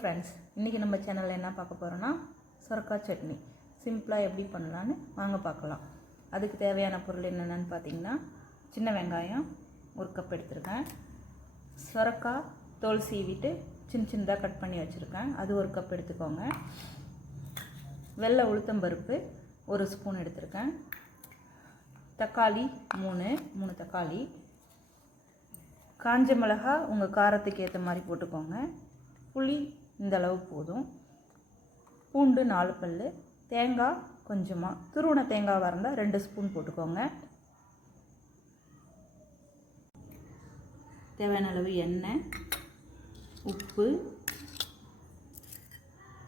Friends, இன்றைக்கி நம்ம சேனலில் என்ன பார்க்க போகிறோன்னா சொரக்காய் சட்னி சிம்பிளாக எப்படி பண்ணலான்னு வாங்க பார்க்கலாம். அதுக்கு தேவையான பொருள் என்னென்னு பார்த்தீங்கன்னா, சின்ன வெங்காயம் 1 கப் எடுத்துருக்கேன், சொரக்காய் தோல் சீவிட்டு சின்ன சின்னதாக கட் பண்ணி வச்சுருக்கேன், அது 1 கப் எடுத்துக்கோங்க. வெள்ளை உளுத்தம்பருப்பு 1 ஸ்பூன் எடுத்துருக்கேன், தக்காளி 3 தக்காளி, காஞ்ச மிளகா உங்கள் காரத்துக்கு ஏற்ற மாதிரி போட்டுக்கோங்க, புளி இந்த அளவு போதும், பூண்டு 4 பல், தேங்காய் கொஞ்சமாக துருவன தேங்காவாக இருந்தால் 2 ஸ்பூன் போட்டுக்கோங்க, தேவையான அளவு எண்ணெய், உப்பு,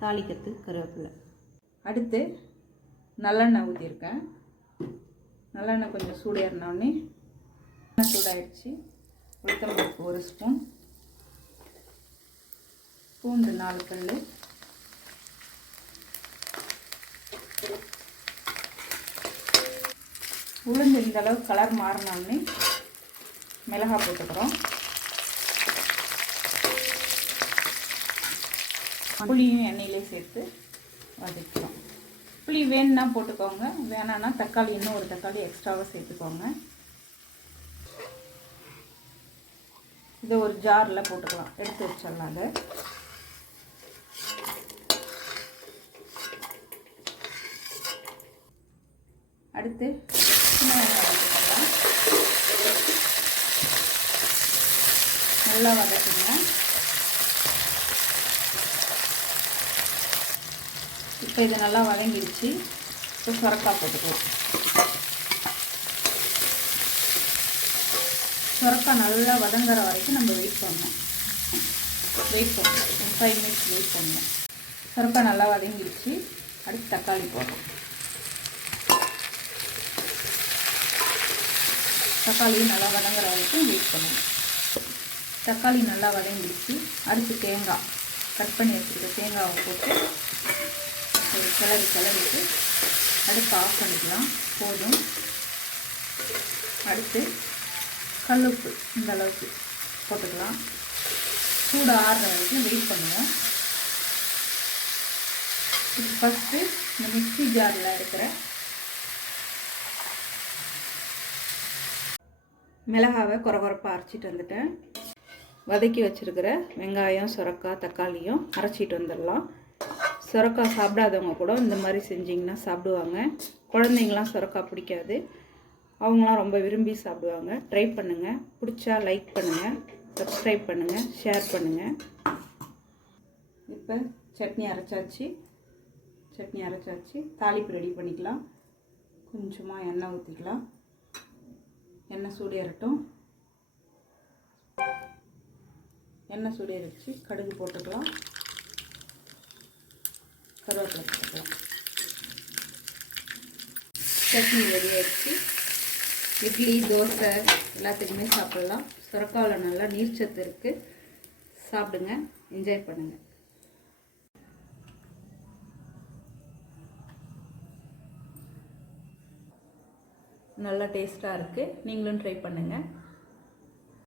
தாளிக்கத்து கருவேப்பிலை. அடுத்து நல்லெண்ணெய் ஊற்றிருக்கேன். நல்லெண்ணெய் கொஞ்சம் சூடேறினோடனே சூடாகிடுச்சு. உளுத்தம்பருப்பு 1 ஸ்பூன், பூண்டு 4 பல், உளுந்து இந்த அளவு கலர் மாறினோடனே மிளகாய் போட்டுக்கிறோம். புளியும் எண்ணெயிலே சேர்த்து வதக்கிறோம். புளி வேணுன்னா போட்டுக்கோங்க, வேணான்னா தக்காளி இன்னும் 1 தக்காளி எக்ஸ்ட்ராவாக சேர்த்துக்கோங்க. இதை ஒரு ஜாரில் போட்டுக்கலாம், எடுத்து வச்சிடலாம். அதை அடுத்து சின்ன வெங்காயம் போட்டுக்கலாம், நல்லா வதக்குங்க. இப்போ இது நல்லா வதங்கிடுச்சு. இப்போ சொரக்காய் போட்டுக்கலாம். சொரக்காய் நல்லா வதங்குற வரைக்கும் நம்ம வெயிட் பண்ணணும். 5 மினிட்ஸ் வெயிட் பண்ணணும். சொரக்காய் நல்லா வதங்கிடுச்சு. அடுத்து தக்காளி போடுறோம். தக்காளியும் நல்லா வதங்குற வரைக்கும் வெயிட் பண்ணணும். தக்காளி நல்லா வதங்கிடுச்சு. அடுத்து தேங்காய் கட் பண்ணி வச்சுருக்க தேங்காவை போட்டு ஒரு கிளறிட்டு அடுப்பு ஆஃப் பண்ணிக்கலாம். போதும். அடுத்து கல்லுப்பு இந்த அளவுக்கு போட்டுக்கலாம். சூடு ஆறுற வரைக்கும் வெயிட் பண்ணுவோம். இப்போ ஃபஸ்ட்டு இந்த மிக்ஸி ஜாரில் இருக்கிற மிளகாவை கொரகொரப்பாக அரைச்சிட்டு வந்துட்டேன். வதக்கி வச்சுருக்கிற வெங்காயம், சொரக்காய், தக்காளியும் அரைச்சிட்டு வந்துடலாம். சொரக்காய் சாப்பிடாதவங்க கூட இந்த மாதிரி செஞ்சிங்கன்னா சாப்பிடுவாங்க. குழந்தைங்களாம் சொரக்காய் பிடிக்காது, அவங்களாம் ரொம்ப விரும்பி சாப்பிடுவாங்க. ட்ரை பண்ணுங்கள். பிடிச்சா லைக் பண்ணுங்கள், சப்ஸ்கிரைப் பண்ணுங்கள், ஷேர் பண்ணுங்கள். இப்போ சட்னி அரைச்சாச்சு. தாளிப்பு ரெடி பண்ணிக்கலாம். கொஞ்சமாக எண்ணெய் ஊற்றிக்கலாம். எண்ணெய் சூடேறட்டும். எண்ணெய் சூடேறிச்சு. கடுகு போட்டுக்கலாம், கருவேப்பிலை போட்டுக்கலாம். சட்னி ரெடி ஆகிடுச்சு. இட்லி, தோசை எல்லாத்துக்குமே சாப்பிடலாம். சொரக்காவில் நல்லா நீர்ச்சத்து இருக்குது. சாப்பிடுங்க, என்ஜாய் பண்ணுங்கள். நல்லா டேஸ்ட்டாக இருக்குது. நீங்களும் ட்ரை பண்ணுங்கள்.